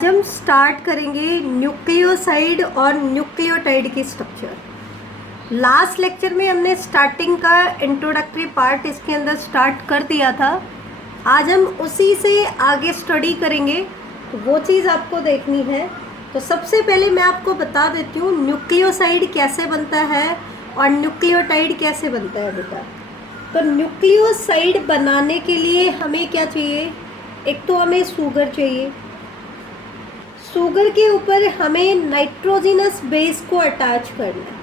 हम स्टार्ट करेंगे न्यूक्लियोसाइड और न्यूक्लियोटाइड की स्ट्रक्चर। लास्ट लेक्चर में हमने स्टार्टिंग का इंट्रोडक्टरी पार्ट इसके अंदर स्टार्ट कर दिया था। आज हम उसी से आगे स्टडी करेंगे, तो वो चीज़ आपको देखनी है। तो सबसे पहले मैं आपको बता देती हूँ न्यूक्लियोसाइड कैसे बनता है और न्यूक्लियोटाइड कैसे बनता है बेटा। तो न्यूक्लियोसाइड बनाने के लिए हमें क्या चाहिए? एक तो हमें शुगर चाहिए। शुगर के ऊपर हमें नाइट्रोजिनस बेस को अटैच करना है।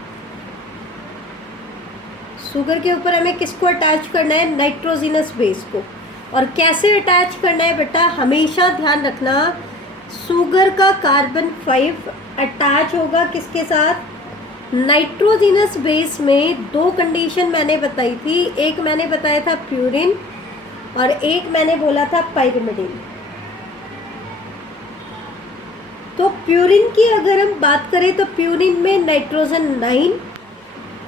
शुगर के ऊपर हमें किसको अटैच करना है? नाइट्रोजिनस बेस को। और कैसे अटैच करना है बेटा? हमेशा ध्यान रखना, शुगर का कार्बन 5 अटैच होगा किसके साथ? नाइट्रोजिनस बेस में दो कंडीशन मैंने बताई थी। एक मैंने बताया था प्यूरिन और एक मैंने बोला था पाइरिमिडिन। तो प्यूरिन की अगर हम बात करें तो प्यूरिन में नाइट्रोजन 9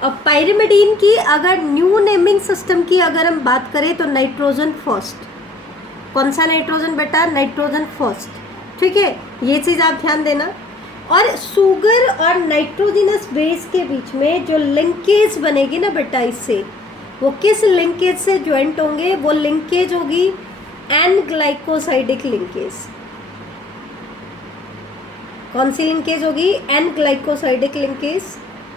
और पाइरिमिडीन की अगर न्यू नेमिंग सिस्टम की अगर हम बात करें तो नाइट्रोजन फर्स्ट। कौन सा नाइट्रोजन बेटा? Nitrogen first. ठीक है, ये चीज़ आप ध्यान देना। और शुगर और नाइट्रोजिनस बेस के बीच में जो लिंकेज बनेगी ना बेटा, इससे वो किस लिंकेज से ज्वाइंट होंगे? वो लिंकेज होगी एन ग्लाइकोसाइडिक लिंकेज। कौन सी लिंकेज होगी? N glycosidic linkage.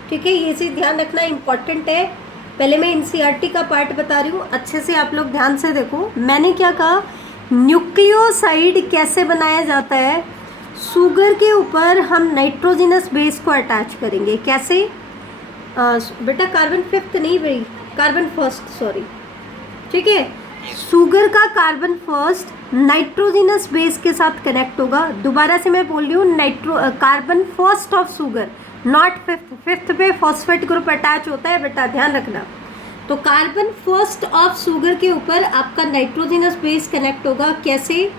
ठीक है, ये चीज़ ध्यान रखना, इंपॉर्टेंट है। पहले मैं एनसीईआरटी का पार्ट बता रही हूँ, अच्छे से आप लोग ध्यान से देखो। मैंने क्या कहा? न्यूक्लियोसाइड कैसे बनाया जाता है? शुगर के ऊपर हम नाइट्रोजिनस बेस को अटैच करेंगे। कैसे बेटा? कार्बन 5 नहीं भाई, कार्बन फर्स्ट, सॉरी। ठीक है, शुगर का कार्बन फर्स्ट नाइट्रोजिनस बेस के साथ कनेक्ट होगा। दोबारा से मैं बोल रही हूँ, carbon first of sugar, not fifth. Fifth पे फॉस्फेट ग्रुप अटैच होता है बेटा, ध्यान रखना। तो कार्बन फर्स्ट ऑफ शुगर के ऊपर आपका नाइट्रोजिनस बेस कनेक्ट होगा। कैसे?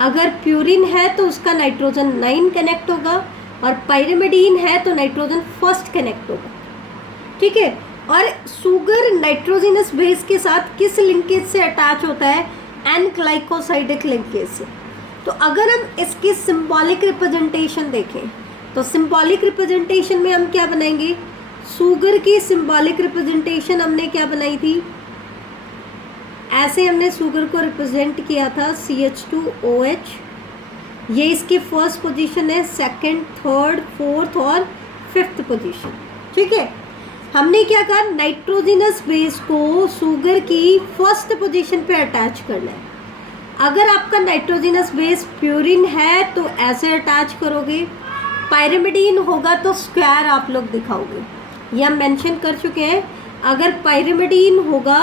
अगर प्यूरिन है तो उसका नाइट्रोजन 9 कनेक्ट होगा और पाइरिमिडीन है तो नाइट्रोजन फर्स्ट कनेक्ट होगा। ठीक है, और शुगर नाइट्रोजिनस बेस के साथ किस लिंकेज से अटैच होता है? एन ग्लाइकोसाइडिक लिंकेज से। तो अगर हम इसकी सिंबॉलिक रिप्रेजेंटेशन देखें तो सिंबॉलिक रिप्रेजेंटेशन में हम क्या बनाएंगे? शुगर की सिंबॉलिक रिप्रेजेंटेशन हमने क्या बनाई थी? ऐसे हमने शुगर को रिप्रेजेंट किया था, CH2OH। ये इसकी फर्स्ट पोजीशन है, सेकंड, थर्ड, फोर्थ और फिफ्थ पोजीशन। ठीक है, हमने क्या कहा? नाइट्रोजिनस बेस को शुगर की फर्स्ट पोजीशन पे अटैच करना है। अगर आपका नाइट्रोजिनस बेस प्यूरिन है तो ऐसे अटैच करोगे, पाइरिमिडीन होगा तो स्क्वायर आप लोग दिखाओगे। ये हम मेंशन कर चुके हैं। अगर पाइरिमिडीन होगा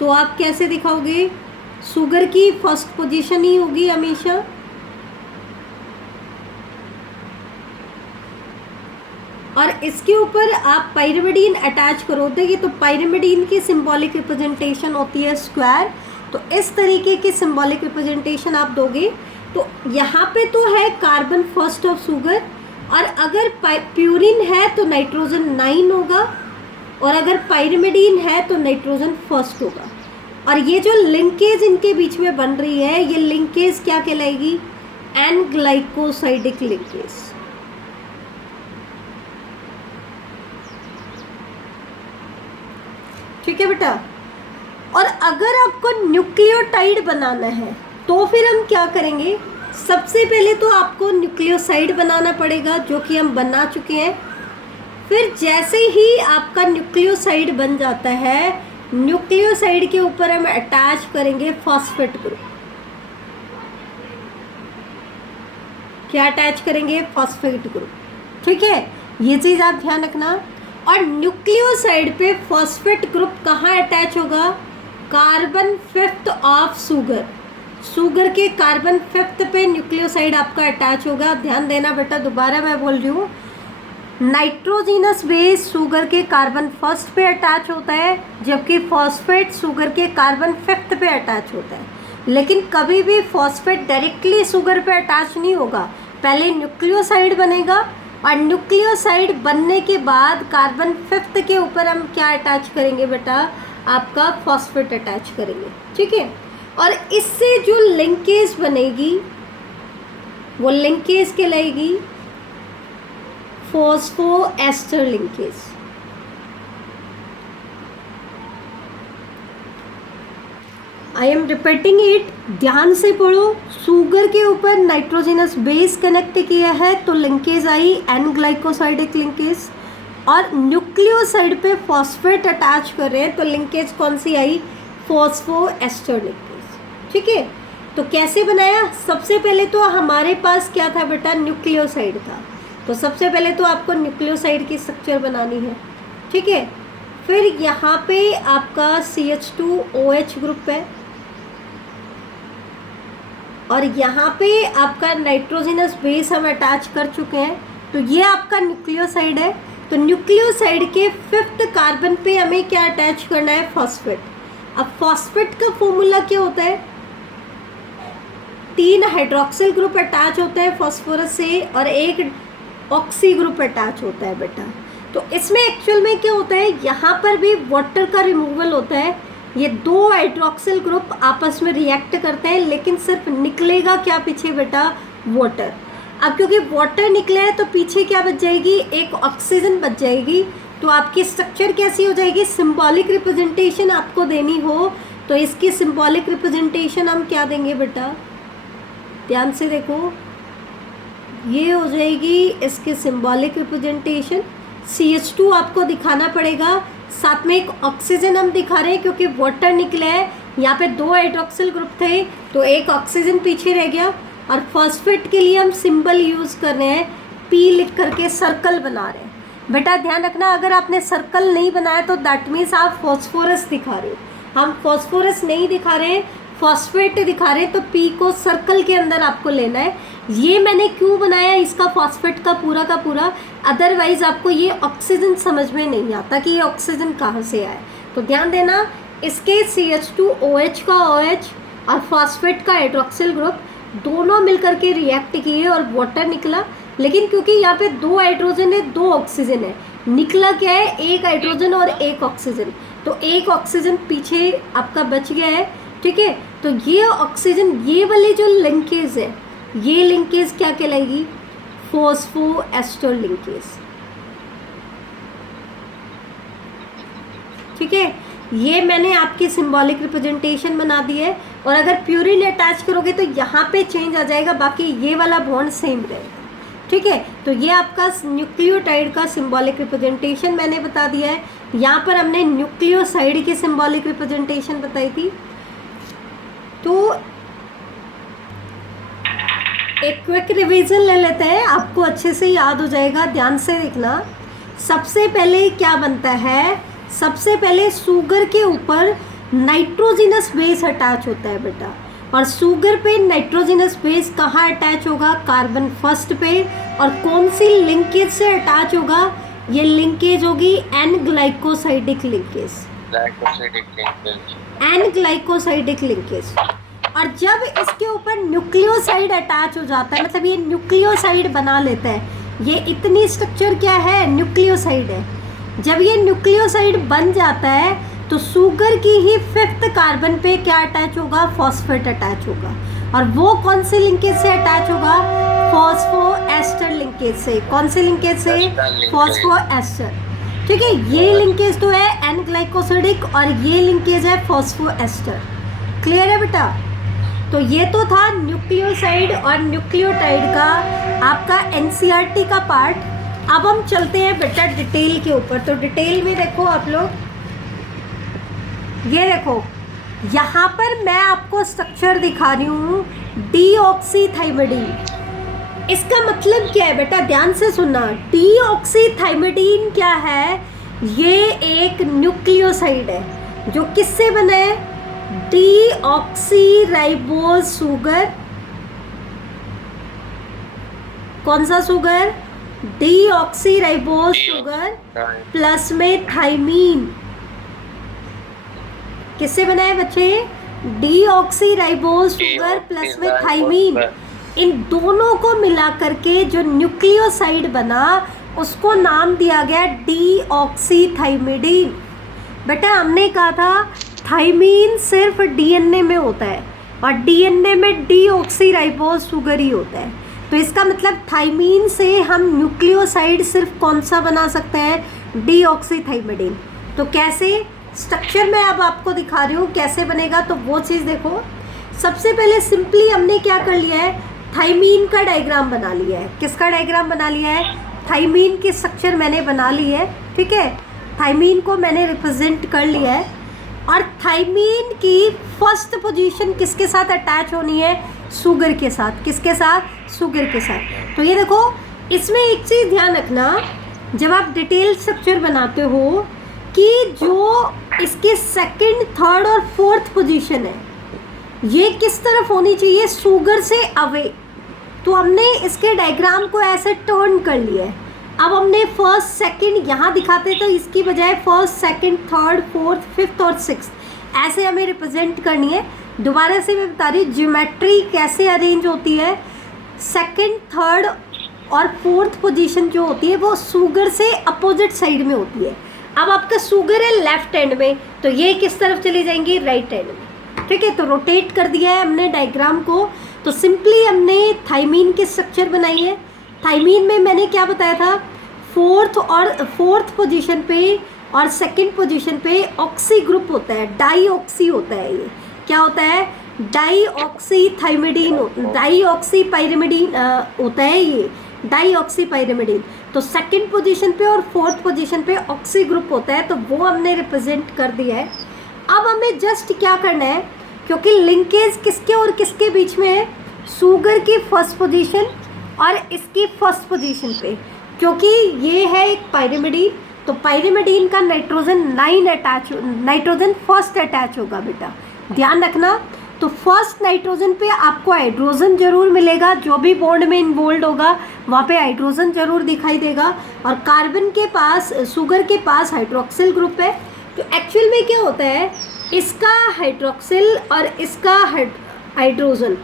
तो आप कैसे दिखाओगे? शुगर की फर्स्ट पोजीशन ही होगी हमेशा। और इसके ऊपर आप पाइरिमिडीन अटैच करोगे तो पाइरिमिडीन की सिंबॉलिक रिप्रेजेंटेशन होती है स्क्वायर। तो इस तरीके की सिंबॉलिक रिप्रेजेंटेशन आप दोगे। तो यहाँ पे तो है कार्बन फर्स्ट ऑफ शुगर, और अगर प्यूरिन है तो नाइट्रोजन 9 होगा और अगर पाइरिमिडीन है तो नाइट्रोजन फर्स्ट होगा। और ये जो लिंकेज इनके बीच में बन रही है, ये लिंकेज क्या कहलाएगी? N glycosidic linkage. ठीक है बेटा। और अगर आपको न्यूक्लियोटाइड बनाना है तो फिर हम क्या करेंगे? सबसे पहले तो आपको न्यूक्लियोसाइड बनाना पड़ेगा, जो कि हम बना चुके हैं। फिर जैसे ही आपका न्यूक्लियोसाइड बन जाता है, न्यूक्लियोसाइड के ऊपर हम अटैच करेंगे फॉस्फेट ग्रुप। क्या अटैच करेंगे? Phosphate group. ठीक है, ये चीज़ आप ध्यान रखना। और न्यूक्लियोसाइड पे फॉस्फेट ग्रुप कहाँ अटैच होगा? Carbon 5th of sugar. Sugar के कार्बन 5th पे न्यूक्लियोसाइड आपका अटैच होगा। ध्यान देना बेटा, दोबारा मैं बोल रही हूँ, नाइट्रोजिनस बेस शुगर के कार्बन फर्स्ट पे अटैच होता है, जबकि फॉस्फेट शुगर के कार्बन 5th पे अटैच होता है। लेकिन कभी भी फॉस्फेट डायरेक्टली शुगर पे अटैच नहीं होगा, पहले न्यूक्लियोसाइड बनेगा और न्यूक्लियोसाइड बनने के बाद कार्बन 5th के ऊपर हम क्या अटैच करेंगे बेटा? आपका फॉस्फेट अटैच करेंगे। ठीक है, और इससे जो लिंकेज बनेगी वो लिंकेज कहलाएगी phosphoester linkage. I am repeating it, ध्यान से पढ़ो। शुगर के ऊपर नाइट्रोजनस बेस कनेक्ट किया है तो linkage I N glycosidic linkage, और न्यूक्लियोसाइड पे फॉस्फेट अटैच कर रहे हैं तो लिंकेज कौन सी आई, फॉस्फोएस्टर लिंकेज। ठीक है, तो कैसे बनाया, सबसे पहले तो हमारे पास क्या था बेटा, न्यूक्लियोसाइड था, तो सबसे पहले तो आपको न्यूक्लियोसाइड की स्ट्रक्चर बनानी है। ठीक है, फिर यहाँ पे आपका CH2OH ग्रुप है और यहाँ पे आपका नाइट्रोजनस बेस हम अटैच कर चुके हैं, तो ये आपका न्यूक्लियोसाइड है। तो न्यूक्लियोसाइड के 5th कार्बन पे हमें क्या अटैच करना है, फॉस्फेट। अब फॉस्फेट का फॉर्मूला क्या होता है, 3 हाइड्रोक्सिल ग्रुप अटैच होता है फॉस्फोरस से और 1 ऑक्सी ग्रुप अटैच होता है बेटा। तो इसमें एक्चुअल में क्या होता है, यहाँ पर भी वाटर का रिमूवल होता है, ये 2 हाइड्रोक्सिल ग्रुप आपस में रिएक्ट करते हैं, लेकिन सिर्फ निकलेगा क्या पीछे बेटा, वाटर। अब क्योंकि वाटर निकला है तो पीछे क्या बच जाएगी, एक ऑक्सीजन बच जाएगी। तो आपकी स्ट्रक्चर कैसी हो जाएगी, सिंबॉलिक रिप्रेजेंटेशन आपको देनी हो तो इसकी सिंबॉलिक रिप्रेजेंटेशन हम क्या देंगे बेटा, ध्यान से देखो, ये हो जाएगी इसकी सिंबॉलिक रिप्रेजेंटेशन। CH2 आपको दिखाना पड़ेगा, साथ में एक ऑक्सीजन हम दिखा रहे हैं क्योंकि वाटर निकला है, यहाँ पे 2 हाइड्रोक्सिल ग्रुप थे तो एक ऑक्सीजन पीछे रह गया। और फॉस्फेट के लिए हम सिंबल यूज़ कर रहे हैं, P लिख करके सर्कल बना रहे हैं। बेटा ध्यान रखना, अगर आपने सर्कल नहीं बनाया तो दैट मीन्स आप फॉस्फोरस दिखा रहे हो। हम फॉस्फोरस नहीं दिखा रहे हैं, फॉस्फेट दिखा रहे हैं, तो P को सर्कल के अंदर आपको लेना है। ये मैंने क्यों बनाया इसका फॉस्फेट का पूरा, अदरवाइज आपको ये ऑक्सीजन समझ में नहीं आता कि ये ऑक्सीजन कहाँ से आए। तो ध्यान देना, इसके CH2OH का OH और फॉस्फेट का हाइड्रोक्सिल ग्रुप दोनों मिलकर के रिएक्ट किए और वाटर निकला, लेकिन क्योंकि यहाँ पे 2 हाइड्रोजन है 2 ऑक्सीजन है, निकला क्या है, 1 हाइड्रोजन और 1 ऑक्सीजन, तो 1 ऑक्सीजन पीछे आपका बच गया है। ठीक है, तो ये ऑक्सीजन, ये वाली जो लिंकेज है, ये लिंकेज क्या कहलाएगी, फॉस्फोएस्टर लिंकेज। ठीक है, ये मैंने आपकी सिंबॉलिक रिप्रेजेंटेशन बना दी है, और अगर प्यूरिन अटैच करोगे तो यहाँ पे चेंज आ जाएगा, बाकी ये वाला बॉन्ड सेम रहेगा। ठीक है, तो ये आपका न्यूक्लियोटाइड का सिंबॉलिक रिप्रेजेंटेशन मैंने बता दिया है। यहाँ पर हमने न्यूक्लियोसाइड की सिंबॉलिक रिप्रेजेंटेशन बताई थी। तो एक क्विक रिवीजन ले लेते हैं, आपको अच्छे से याद हो जाएगा, ध्यान से देखना। सबसे पहले क्या बनता है, सबसे पहले शुगर के ऊपर नाइट्रोजनस बेस अटैच होता है बेटा, और शुगर पे नाइट्रोजनस बेस कहाँ अटैच होगा, कार्बन फर्स्ट पे, और कौन सी लिंकेज से अटैच होगा, ये लिंकेज होगी N glycosidic linkage, N glycosidic linkage. और जब इसके ऊपर न्यूक्लियोसाइड अटैच हो जाता है, मतलब ये न्यूक्लियोसाइड बना लेता है, ये इतनी स्ट्रक्चर क्या है, न्यूक्लियोसाइड है। जब ये न्यूक्लियोसाइड बन जाता है तो शुगर की ही 5th कार्बन पे क्या अटैच होगा, फॉस्फेट अटैच होगा, और वो कौन से लिंकेज से अटैच होगा, फॉस्फोएस्टर लिंकेज से। कौन से लिंकेज से, फॉस्फोएस्टर। ठीक है, ये लिंकेज तो है एन ग्लाइकोसाइडिक और ये लिंकेज है फॉस्फोएस्टर। क्लियर है बेटा, तो ये तो था न्यूक्लियोसाइड और न्यूक्लियोटाइड का आपका NCERT का पार्ट। अब हम चलते हैं बेटा डिटेल के ऊपर। तो डिटेल में देखो आप लोग, ये देखो यहाँ पर मैं आपको स्ट्रक्चर दिखा रही हूँ, डीऑक्सीथाइमिडीन। इसका मतलब क्या है बेटा, ध्यान से सुनना। डीऑक्सीथाइमिडीन क्या है, ये एक न्यूक्लियोसाइड है जो किससे बना है, डीऑक्सीराइबोज शुगर। कौन सा शुगर, डीऑक्सीराइबोज शुगर प्लस में थाइमीन। किससे बना है बच्चे, डीऑक्सीराइबोज शुगर प्लस में थाइमीन। इन दोनों को मिला करके जो न्यूक्लियोसाइड बना उसको नाम दिया गया डीऑक्सीथाइमिडीन। बेटा हमने कहा था थाइमीन सिर्फ DNA में होता है और DNA में डीऑक्सीराइबोज शुगर ही होता है। तो इसका मतलब थाइमीन से हम न्यूक्लियोसाइड सिर्फ कौन सा बना सकते हैं, डीऑक्सीथाइमिडीन। तो कैसे, स्ट्रक्चर मैं अब आपको दिखा रही हूँ कैसे बनेगा, तो वो चीज़ देखो। सबसे पहले सिंपली हमने क्या कर लिया है, थाइमीन का डायग्राम बना लिया है। किसका डायग्राम बना लिया है, थाइमीन की स्ट्रक्चर मैंने बना ली है, ठीक है। थाइमीन को मैंने रिप्रेजेंट कर लिया है, और थाइमीन की फर्स्ट पोजीशन किसके साथ अटैच होनी है, शुगर के साथ। किसके साथ, शुगर के साथ। तो ये देखो, इसमें एक चीज़ ध्यान रखना, जब आप डिटेल स्ट्रक्चर बनाते हो कि जो इसके सेकंड, थर्ड और फोर्थ पोजीशन है ये किस तरफ होनी चाहिए, शुगर से अवे। तो हमने इसके डायग्राम को ऐसे टर्न कर लिया है। अब हमने फर्स्ट, सेकंड यहाँ दिखाते तो इसकी बजाय first, second, third, fourth, fifth और सिक्स्थ ऐसे हमें रिप्रेजेंट करनी है। दोबारा से मैं बता रही हूँ ज्योमेट्री कैसे अरेंज होती है। सेकंड, थर्ड और फोर्थ पोजीशन जो होती है वो शुगर से अपोजिट साइड में होती है। अब आपका शुगर है लेफ्ट हैंड में, तो ये किस तरफ चली जाएंगी, राइट हैंड में, ठीक है। तो रोटेट कर दिया है हमने डायग्राम को। तो सिंपली हमने थाइमीन की स्ट्रक्चर बनाई है। थाइमीन में मैंने क्या बताया था, फोर्थ पोजीशन पे और सेकंड पोजीशन पे ऑक्सी ग्रुप होता है, डाईऑक्सी होता है। ये क्या होता है, डाईऑक्सीथाइमिडीन, डाईऑक्सीपाइरिमिडीन होता है ये, डाईऑक्सीपाइरिमिडीन। तो सेकंड पोजीशन पे और फोर्थ पोजीशन पे ऑक्सी ग्रुप होता है, तो वो हमने रिप्रेजेंट कर दिया है। अब हमें जस्ट क्या करना है, क्योंकि लिंकेज किसके और किसके बीच में है, शुगर की फर्स्ट पोजीशन और इसकी फर्स्ट पोजीशन पे, क्योंकि ये है एक पाइरिमिडीन। तो पाइरिमिडीन का नाइट्रोजन फर्स्ट अटैच होगा बेटा, ध्यान रखना। तो फर्स्ट नाइट्रोजन पे आपको हाइड्रोजन जरूर मिलेगा, जो भी बॉन्ड में इन्वॉल्व होगा वहाँ पे हाइड्रोजन जरूर दिखाई देगा। और कार्बन के पास, शुगर के पास हाइड्रोक्सिल ग्रुप है। तो एक्चुअल में क्या होता है, इसका हाइड्रोक्सिल और इसका हाइड्रोजन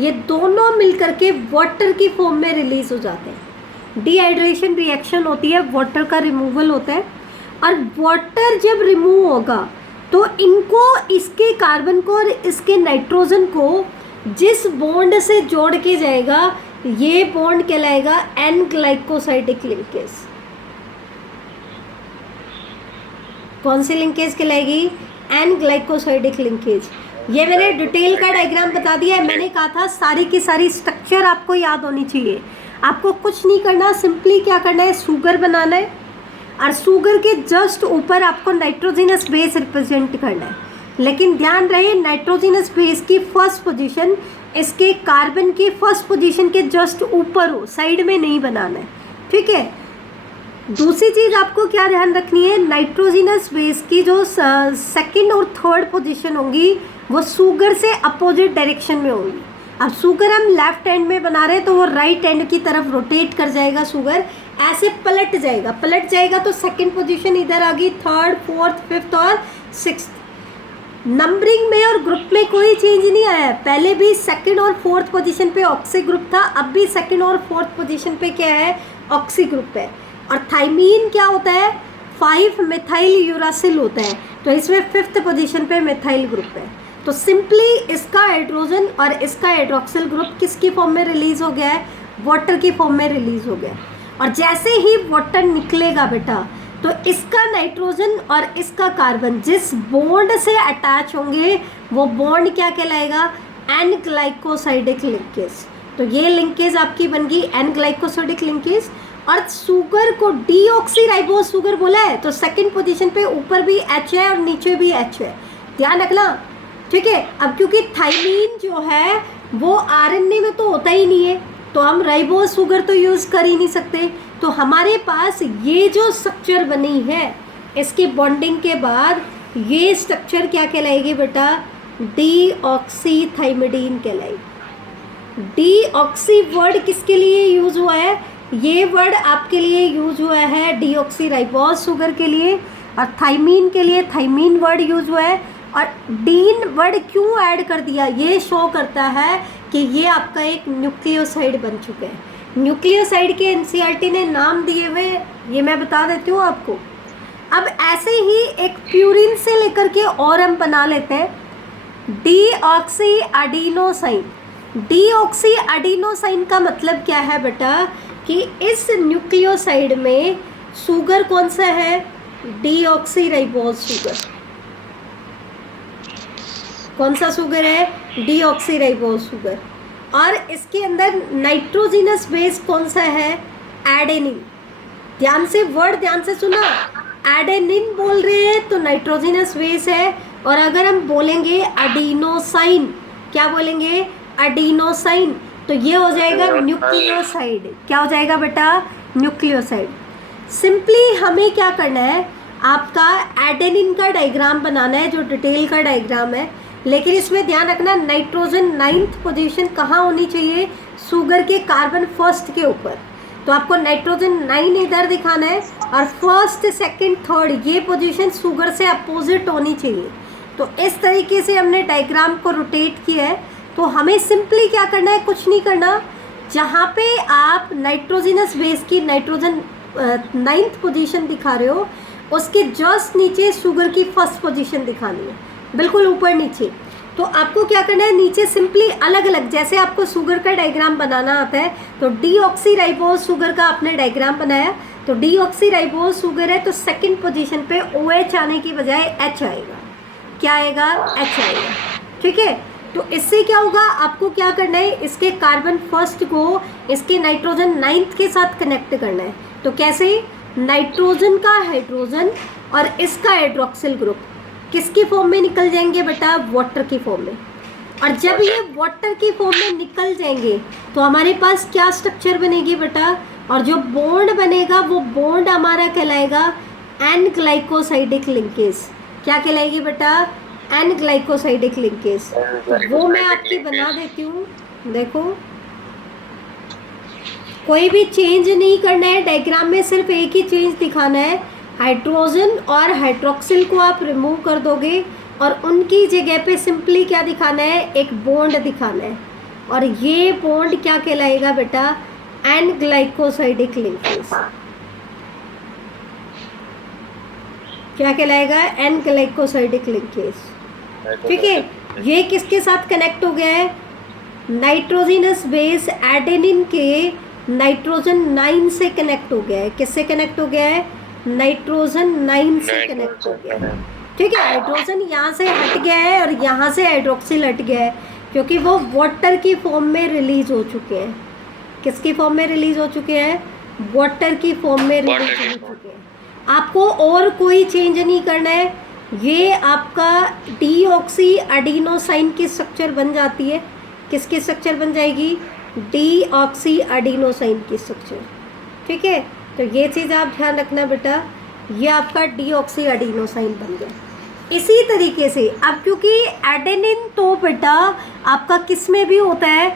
ये दोनों मिलकर के वाटर की फॉर्म में रिलीज हो जाते हैं। डिहाइड्रेशन रिएक्शन होती है, वाटर का रिमूवल होता है। और वाटर जब रिमूव होगा तो इनको, इसके कार्बन को और इसके नाइट्रोजन को जिस बॉन्ड से जोड़ के जाएगा, ये बॉन्ड कहलाएगा एन ग्लाइकोसाइडिक लिंकेज। कौन सी लिंकेज कहलाएगी, एन ग्लाइकोसाइडिक लिंकेज। ये मैंने डिटेल का डायग्राम बता दिया है। मैंने कहा था सारी की सारी स्ट्रक्चर आपको याद होनी चाहिए। आपको कुछ नहीं करना, सिंपली क्या करना है, शुगर बनाना है और शुगर के जस्ट ऊपर आपको नाइट्रोजिनस बेस रिप्रेजेंट करना है। लेकिन ध्यान रहे, नाइट्रोजिनस बेस की फर्स्ट पोजीशन इसके कार्बन की फर्स्ट पोजीशन के जस्ट ऊपर हो, साइड में नहीं बनाना है, ठीक है। दूसरी चीज़ आपको क्या ध्यान रखनी है, नाइट्रोजिनस बेस की जो सेकंड और थर्ड पोजीशन होंगी वो शुगर से अपोजिट डायरेक्शन में होंगी। अब शुगर हम लेफ्ट हैंड में बना रहे हैं तो वो राइट हैंड की तरफ रोटेट कर जाएगा, शुगर ऐसे पलट जाएगा तो सेकंड पोजीशन इधर आ गई, थर्ड, फोर्थ, फिफ्थ और सिक्स्थ। नंबरिंग में और ग्रुप में कोई चेंज नहीं आया है। पहले भी सेकंड और फोर्थ पोजीशन पे ऑक्सी ग्रुप था, अब भी सेकंड और फोर्थ पोजीशन पे क्या है, ऑक्सी ग्रुप है। और थाइमीन क्या होता है, 5 मिथाइल यूरासिल होता है, तो इसमें फिफ्थ पोजीशन पे मिथाइल ग्रुप है। तो सिंपली इसका हाइड्रोजन और इसका हाइड्रोक्सिल ग्रुप किसकी फॉर्म में रिलीज हो गया है, वाटर की फॉर्म में रिलीज हो गया। और जैसे ही वाटर निकलेगा बेटा, तो इसका नाइट्रोजन और इसका कार्बन जिस बॉन्ड से अटैच होंगे वो बॉन्ड क्या कहलाएगा, एन ग्लाइकोसाइडिक लिंकेज। तो ये लिंकेज आपकी बन गई एन ग्लाइकोसाइडिक लिंकेज। और शुगर को डीऑक्सीराइबोज शुगर बोला है, तो सेकंड पोजीशन पे ऊपर भी एच है और नीचे भी एच है, ध्यान रखना, ठीक है। अब क्योंकि थाइमीन जो है वो आरएनए में तो होता ही नहीं है, तो हम राइबोज शुगर तो यूज़ कर ही नहीं सकते। तो हमारे पास ये जो स्ट्रक्चर बनी है, इसकी बॉन्डिंग के बाद ये स्ट्रक्चर क्या कहलाएगी बेटा, डीऑक्सीथाइमिडीन कहलाएगी। डीऑक्सी वर्ड किसके लिए यूज़ हुआ है, ये वर्ड आपके लिए यूज हुआ है डीऑक्सीराइबोज शुगर के लिए, और थाइमीन के लिए थाइमीन वर्ड यूज हुआ है। और डीन वर्ड क्यों ऐड कर दिया, ये शो करता है कि ये आपका एक न्यूक्लियोसाइड बन चुका है। न्यूक्लियोसाइड के एनसीईआरटी ने नाम दिए हुए, ये मैं बता देती हूँ आपको। अब ऐसे ही एक प्यूरिन से लेकर के और हम बना लेते हैं डीऑक्सी एडिनोसाइन। डीऑक्सी एडिनोसाइन का मतलब क्या है बेटा कि इस न्यूक्लियोसाइड में शुगर कौन सा है, डीऑक्सी राइबोज शुगर। कौन सा शुगर है, डीऑक्सी राइबोज शुगर। और इसके अंदर नाइट्रोजिनस बेस कौन सा है, एडेनिन। ध्यान से वर्ड ध्यान से सुना, एडेनिन बोल रहे हैं तो नाइट्रोजिनस बेस है। और अगर हम बोलेंगे एडिनोसाइन, क्या बोलेंगे, एडिनोसाइन, तो ये हो जाएगा न्यूक्लियोसाइड। क्या हो जाएगा बेटा, न्यूक्लियोसाइड। सिंपली हमें क्या करना है, आपका एडेनिन का डायग्राम बनाना है जो डिटेल का डायग्राम है, लेकिन इसमें ध्यान रखना नाइट्रोजन 9th पोजीशन कहाँ होनी चाहिए, शुगर के कार्बन फर्स्ट के ऊपर। तो आपको नाइट्रोजन 9 इधर दिखाना है और फर्स्ट सेकंड थर्ड ये पोजीशन शुगर से अपोजिट होनी चाहिए। तो इस तरीके से हमने डायग्राम को रोटेट किया है। तो हमें सिंपली क्या करना है, कुछ नहीं करना, जहाँ पे आप नाइट्रोजिनस बेस की नाइट्रोजन 9th पोजीशन दिखा रहे हो उसके जस्ट नीचे शुगर की फर्स्ट पोजीशन दिखानी है, बिल्कुल ऊपर नीचे। तो आपको क्या करना है, नीचे सिंपली अलग अलग, जैसे आपको शुगर का डायग्राम बनाना आता है तो डीऑक्सी राइबोज शुगर का आपने डायग्राम बनाया, तो डीऑक्सी राइबोज शुगर है तो सेकंड पोजीशन पे OH आने की बजाय H आएगा। क्या आएगा, H आएगा, ठीक है। तो इससे क्या होगा, आपको क्या करना है, इसके कार्बन फर्स्ट को इसके नाइट्रोजन 9th के साथ कनेक्ट करना है। तो कैसे, नाइट्रोजन का हाइड्रोजन और इसका हाइड्रोक्सिल ग्रुप किसकी फॉर्म में निकल जाएंगे बेटा, वाटर की फॉर्म में। और जब ये वाटर की फॉर्म में निकल जाएंगे तो हमारे पास क्या स्ट्रक्चर बनेगी बेटा, और जो बॉन्ड बनेगा वो बॉन्ड हमारा कहलाएगा एन ग्लाइकोसाइडिक लिंकेज। क्या कहलाएगी बेटा, एन ग्लाइकोसाइडिक लिंकेज। तो वो मैं आपकी बना देती हूँ, देखो कोई भी चेंज नहीं करना है डायग्राम में, सिर्फ एक ही चेंज दिखाना है, हाइड्रोजन और हाइड्रोक्सिल को आप रिमूव कर दोगे और उनकी जगह पे सिंपली क्या दिखाना है, एक बॉन्ड दिखाना है। और ये बॉन्ड क्या कहलाएगा बेटा, एन ग्लाइकोसाइडिक लिंकेज। क्या कहलाएगा, एन ग्लाइकोसाइडिक लिंकेज, ठीक है। ये किसके साथ कनेक्ट हो गया है, नाइट्रोजिनस बेस एडेनिन के नाइट्रोजन 9 से कनेक्ट हो गया है। किससे कनेक्ट हो गया है, नाइट्रोजन 9 से कनेक्ट हो गया है, ठीक है। हाइड्रोजन यहाँ से हट गया है और यहाँ से हाइड्रोक्सिल हट गया है, क्योंकि वो वाटर की फॉर्म में रिलीज हो चुके हैं। किसकी फॉर्म में रिलीज हो चुके हैं, वाटर की फॉर्म में रिलीज हो चुके हैं। आपको और कोई चेंज नहीं करना है। ये आपका डीऑक्सी एडिनोसाइन की स्ट्रक्चर बन जाती है। किसकी स्ट्रक्चर बन जाएगी, डीऑक्सी एडिनोसाइन की स्ट्रक्चर, ठीक है। तो ये चीज़ आप ध्यान रखना बेटा, ये आपका डीऑक्सी एडिनोसाइन बन गया। इसी तरीके से अब क्योंकि एडेनिन तो बेटा आपका किस में भी होता है,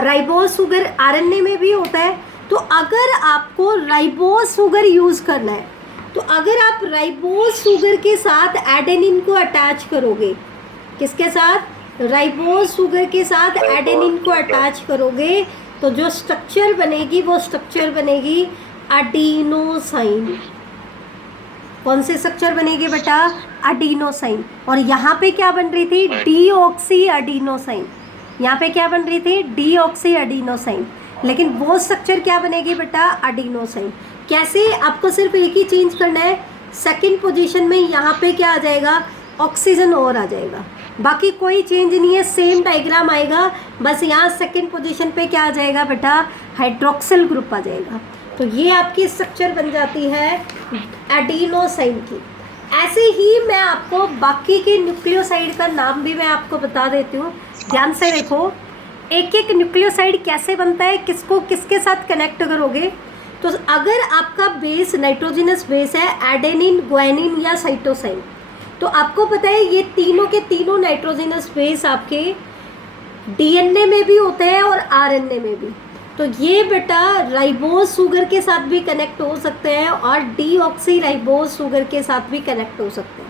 राइबोज शुगर आरएनए में भी होता है। तो अगर आपको राइबोज शुगर यूज़ करना है, तो अगर आप राइबोज शुगर के साथ एडेनिन को अटैच करोगे, किसके साथ, राइबोज शुगर के साथ एडेनिन को अटैच करोगे, तो जो स्ट्रक्चर बनेगी वो स्ट्रक्चर बनेगी एडिनोसाइन। कौन से स्ट्रक्चर बनेगी बेटा, एडिनोसाइन। और यहाँ पे क्या बन रही थी, डीऑक्सी एडिनोसाइन। यहाँ पे क्या बन रही थी, डीऑक्सी एडिनोसाइन, लेकिन वो स्ट्रक्चर क्या बनेगी बेटा, एडिनोसाइन। कैसे, आपको सिर्फ एक ही चेंज करना है, सेकंड पोजीशन में यहाँ पे क्या आ जाएगा, ऑक्सीजन और आ जाएगा। बाकी कोई चेंज नहीं है, सेम डायग्राम आएगा, बस यहाँ सेकंड पोजीशन पे क्या आ जाएगा बेटा, हाइड्रोक्सिल ग्रुप आ जाएगा। तो ये आपकी स्ट्रक्चर बन जाती है एडिनोसाइन की। ऐसे ही मैं आपको बाकी के न्यूक्लियोसाइड का नाम भी मैं आपको बता देती हूँ, ध्यान से देखो। एक एक न्यूक्लियोसाइड कैसे बनता है, किसको किसके साथ कनेक्ट करोगे। तो अगर आपका बेस नाइट्रोजिनस बेस है, एडेनिन, ग्वानिन या साइटोसाइन, तो आपको पता है ये तीनों के तीनों नाइट्रोजिनस बेस आपके डीएनए में भी होते हैं और आरएनए में भी। तो ये बेटा राइबोज शुगर के साथ भी कनेक्ट हो सकते हैं और डीऑक्सी राइबोज शुगर के साथ भी कनेक्ट हो सकते हैं।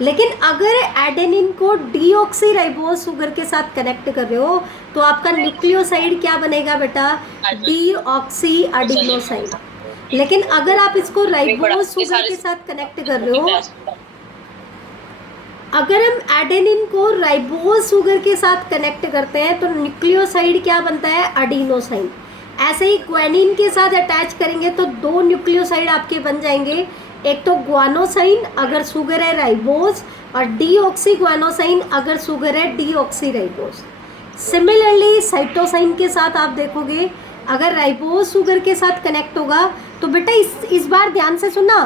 लेकिन अगर एडेनिन को डीऑक्सी राइबोज शुगर के साथ कनेक्ट कर रहे हो तो आपका न्यूक्लियोसाइड क्या बनेगा बेटा, डीऑक्सी एडिनोसाइन। लेकिन अगर आप इसको राइबोज शुगर के साथ कनेक्ट कर रहे हो, अगर हम एडेनिन को राइबोज शुगर के साथ कनेक्ट करते हैं तो न्यूक्लियोसाइड क्या बनता है, अडीनोसाइन। ऐसे ही ग्वानिन के साथ अटैच करेंगे तो दो न्यूक्लियोसाइड आपके बन जाएंगे, एक तो ग्वानोसाइन अगर शुगर है राइबोज, और डीऑक्सी ग्वानोसाइन अगर शुगर है डीऑक्सी राइबोज। सिमिलरली साइटोसाइन के साथ आप देखोगे अगर राइबोज शुगर के साथ कनेक्ट होगा तो बेटा इस बार ध्यान से सुनना,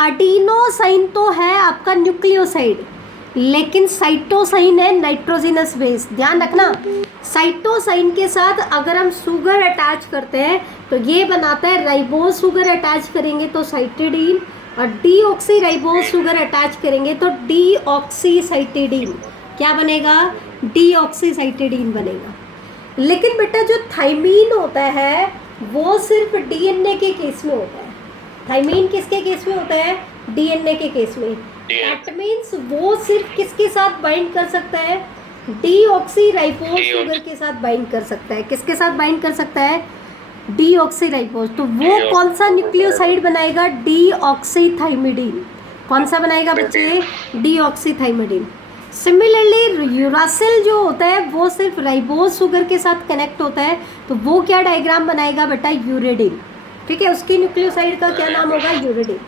अडीनोसाइन तो है आपका न्यूक्लियोसाइड, लेकिन साइटोसाइन है नाइट्रोजिनस बेस। ध्यान रखना, साइटोसाइन के साथ अगर हम शुगर अटैच करते हैं तो ये बनाता है राइबोज शुगर अटैच करेंगे तो साइटिडीन, और डीऑक्सी राइबोज शुगर अटैच करेंगे तो डीऑक्सीसाइटिडीन। क्या बनेगा, डीऑक्सीसाइटिडीन बनेगा। लेकिन बेटा जो थाइमीन होता है वो सिर्फ डीएनए के केस में होता है। थाइमीन किसके केस में होता है, डीएनए के केस में। दैट मीन्स वो सिर्फ किसके साथ बाइंड कर सकता है, डीऑक्सी राइबोज शुगर के साथ बाइंड कर सकता है। किसके साथ बाइंड कर सकता है, डीऑक्सी राइबोज। तो वो कौन सा न्यूक्लियोसाइड बनाएगा, डीऑक्सीथाइमिडीन। कौन सा बनाएगा बच्चे, डीऑक्सीथाइमिडीन। सिमिलरली यूरासिल जो होता है वो सिर्फ राइबोज शुगर के साथ कनेक्ट होता है तो वो क्या डायग्राम बनाएगा बेटा, यूरिडिन। ठीक है, उसकी न्यूक्लियोसाइड का क्या नाम होगा, यूरिडिन।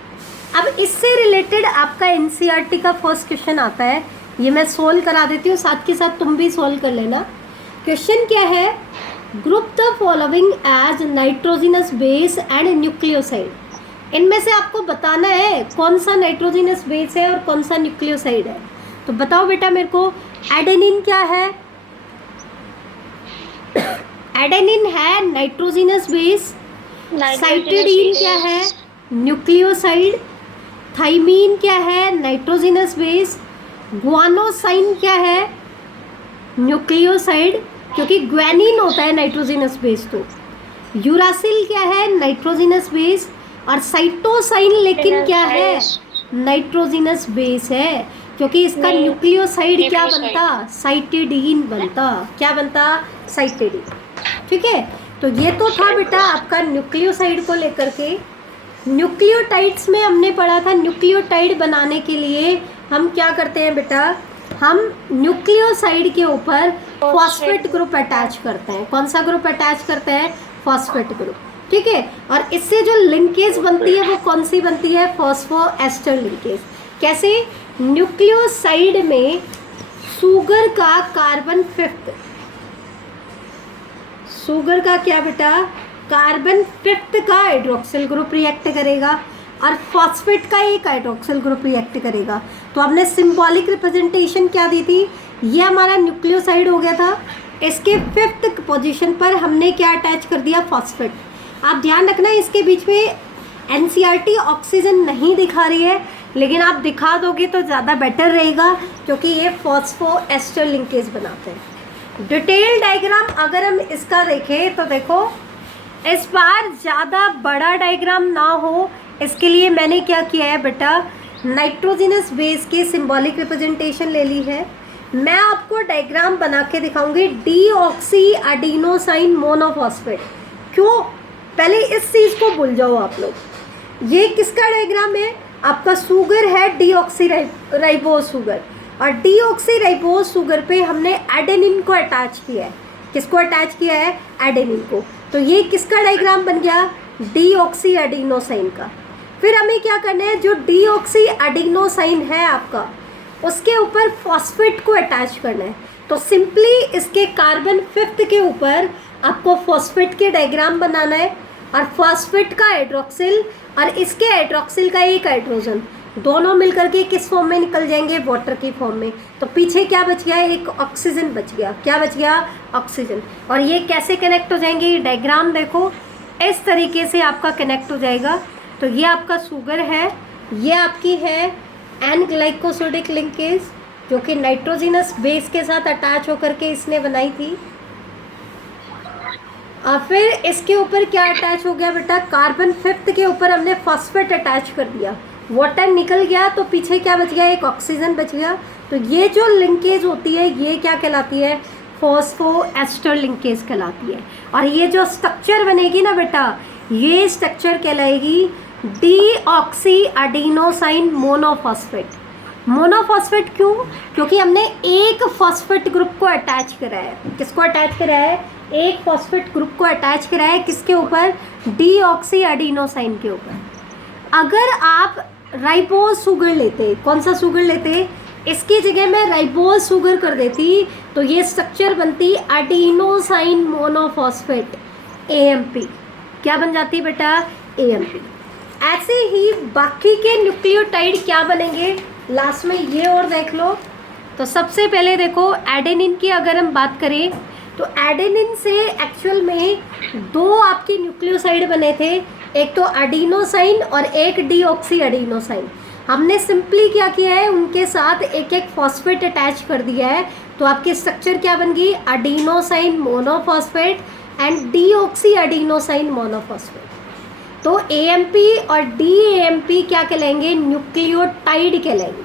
अब इससे रिलेटेड आपका एनसीईआरटी का फर्स्ट क्वेश्चन आता है, ये मैं सोल्व करा देती हूँ, साथ के साथ तुम भी सोल्व कर लेना। क्वेश्चन क्या है, group the following as nitrogenous base and nucleoside. इनमें से आपको बताना है कौन सा नाइट्रोजिनस बेस है और कौन सा न्यूक्लियोसाइड है। तो बताओ बेटा मेरे को, एडेनिन क्या है, एडेनिन है नाइट्रोजिनस बेस, साइटिडीन क्या है, न्यूक्लियोसाइड, थाइमीन क्या है, नाइट्रोजिनस बेस, ग्वानोसाइन क्या है, न्यूक्लियोसाइड, क्योंकि ग्वानिन होता है नाइट्रोजिनस बेस। तो यूरासिल क्या है, नाइट्रोजिनस बेस, और साइटोसाइन लेकिन क्या है, नाइट्रोजिनस बेस है, क्योंकि इसका न्यूक्लियोसाइड क्या बनता, साइटिडीन बनता। क्या बनता, साइटिडीन। ठीक है, तो ये तो था बेटा आपका न्यूक्लियोसाइड को लेकर के। न्यूक्लियोटाइड्स में हमने पढ़ा था, न्यूक्लियोटाइड बनाने के लिए हम क्या करते हैं बेटा, हम न्यूक्लियोसाइड के ऊपर फॉस्फेट ग्रुप अटैच करते हैं। कौन सा ग्रुप अटैच करते हैं, फॉस्फेट ग्रुप। ठीक है, और इससे जो लिंकेज बनती है वो कौन सी बनती है, फॉस्फोएस्टर लिंकेज। कैसे, न्यूक्लियोसाइड में शुगर का कार्बन 5th, शुगर का क्या बेटा, कार्बन 5th का हाइड्रोक्सिल ग्रुप रिएक्ट करेगा और फॉस्फेट का एक हाइड्रोक्सिल ग्रुप रिएक्ट करेगा। तो आपने सिंबॉलिक रिप्रेजेंटेशन क्या दी थी, ये हमारा न्यूक्लियोसाइड हो गया था, इसके 5th पोजीशन पर हमने क्या अटैच कर दिया, फॉस्फेट। आप ध्यान रखना इसके बीच में एनसीईआरटी ऑक्सीजन नहीं दिखा रही है, लेकिन आप दिखा दोगे तो ज़्यादा बेटर रहेगा क्योंकि ये फॉस्फोएस्टर लिंकेज बनाते हैं। डिटेल डायग्राम अगर हम इसका देखें तो देखो, इस बार ज़्यादा बड़ा डायग्राम ना हो इसके लिए मैंने क्या किया है बेटा, नाइट्रोजिनस बेस की सिंबॉलिक रिप्रेजेंटेशन ले ली है। मैं आपको डायग्राम बना के दिखाऊंगी, डीऑक्सी एडिनोसाइन मोनोफॉस्फेट। क्यों, पहले इस चीज़ को भूल जाओ आप लोग। ये किसका डायग्राम है, आपका शुगर है डीऑक्सी राइबोज शुगर, और डीऑक्सी राइबोज शुगर पे हमने एडेनिन को अटैच किया है। किसको अटैच किया है, एडेनिन को। तो ये किसका डायग्राम बन गया, डीऑक्सी एडिनोसाइन का। फिर हमें क्या करना है, जो डीऑक्सी एडिनोसाइन है आपका, उसके ऊपर फॉस्फेट को अटैच करना है। तो सिंपली इसके कार्बन 5th के ऊपर आपको फॉस्फेट के डायग्राम बनाना है, और फॉस्फेट का हाइड्रोक्सिल और इसके हाइड्रोक्सिल का एक हाइड्रोजन, दोनों मिलकर के किस फॉर्म में निकल जाएंगे, वाटर की फॉर्म में। तो पीछे क्या बच गया, एक ऑक्सीजन बच गया। क्या बच गया, ऑक्सीजन। और ये कैसे कनेक्ट हो जाएंगे, ये डायग्राम देखो, इस तरीके से आपका कनेक्ट हो जाएगा। तो ये आपका शुगर है, ये आपकी है एन ग्लाइकोसिडिक लिंकेज जो कि नाइट्रोजिनस बेस के साथ अटैच होकर के इसने बनाई थी। और फिर इसके ऊपर क्या अटैच हो गया बेटा, कार्बन 5th के ऊपर हमने फॉस्फेट अटैच कर दिया, वाटर निकल गया तो पीछे क्या बच गया, एक ऑक्सीजन बच गया। तो ये जो लिंकेज होती है ये क्या कहलाती है, फॉस्फोएस्टर लिंकेज कहलाती है। और ये जो स्ट्रक्चर बनेगी ना बेटा, ये स्ट्रक्चर कहलाएगी डीऑक्सी एडिनोसाइन मोनोफॉस्फेट। मोनोफॉस्फेट क्यों? क्योंकि हमने एक फॉस्फेट ग्रुप को अटैच करा है। किसको अटैच करा है? एक फॉस्फेट ग्रुप को अटैच करा है। किसके ऊपर? डीऑक्सी एडिनोसाइन के ऊपर। अगर आप राइबोज शुगर लेते, कौन सा शुगर लेते? इसकी जगह मैं राइबोज शुगर कर देती तो ये स्ट्रक्चर बनती एडिनोसाइन मोनोफॉस्फेट, AMP। क्या बन जाती बेटा? AMP। ऐसे ही बाकी के न्यूक्लियोटाइड क्या बनेंगे लास्ट में, ये और देख लो। तो सबसे पहले देखो एडेनिन की अगर हम बात करें तो एडेनिन से एक्चुअल में दो आपके न्यूक्लियोसाइड बने थे, एक तो एडिनोसाइन और एक डीऑक्सी एडिनोसाइन। हमने सिंपली क्या किया है, उनके साथ एक एक फॉस्फेट अटैच कर दिया है, तो आपकी स्ट्रक्चर क्या बन गई? Adenosine monophosphate and deoxy adenosine monophosphate. तो AMP और DAMP क्या कहलाएंगे? न्यूक्लियोटाइड कहलाएंगे।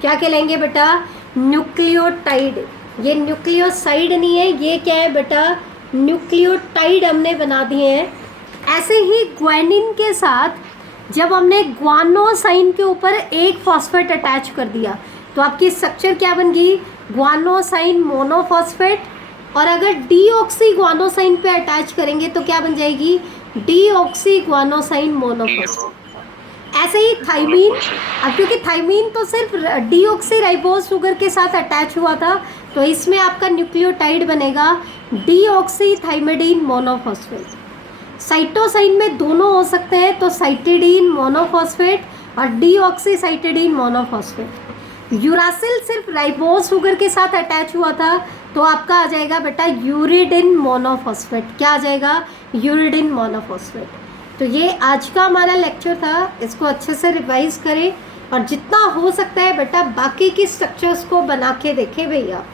क्या कहलाएंगे बेटा? न्यूक्लियोटाइड। ये न्यूक्लियोसाइड नहीं है, ये क्या है बेटा? न्यूक्लियोटाइड हमने बना दिए हैं। ऐसे ही ग्वानिन के साथ जब हमने ग्वानोसाइन के ऊपर एक फॉस्फेट अटैच कर दिया तो आपकी स्ट्रक्चर क्या बन गई? Guanosine monophosphate. और अगर डीऑक्सी ग्वानोसाइन पे अटैच करेंगे तो क्या बन जाएगी? Deoxy guanosine monophosphate. ऐसे ही थाइमीन, अब क्योंकि थाइमीन तो सिर्फ डीऑक्सी राइबोज शुगर के साथ अटैच हुआ था तो इसमें आपका न्यूक्लियोटाइड बनेगा डीऑक्सी थाइमिडीन मोनोफॉस्फेट। साइटोसाइन में दोनों हो सकते हैं, तो साइटिडीन मोनोफॉस्फेट और डीऑक्सी साइटिडीन मोनोफॉस्फेट। यूरासिल सिर्फ राइबोज शुगर के साथ अटैच हुआ था तो आपका आ जाएगा बेटा यूरिडिन मोनोफॉस्फेट। क्या आ जाएगा? Uridine monophosphate. तो ये आज का हमारा लेक्चर था, इसको अच्छे से रिवाइज करें और जितना हो सकता है बेटा बाकी की स्ट्रक्चर्स को बना के देखें भैया।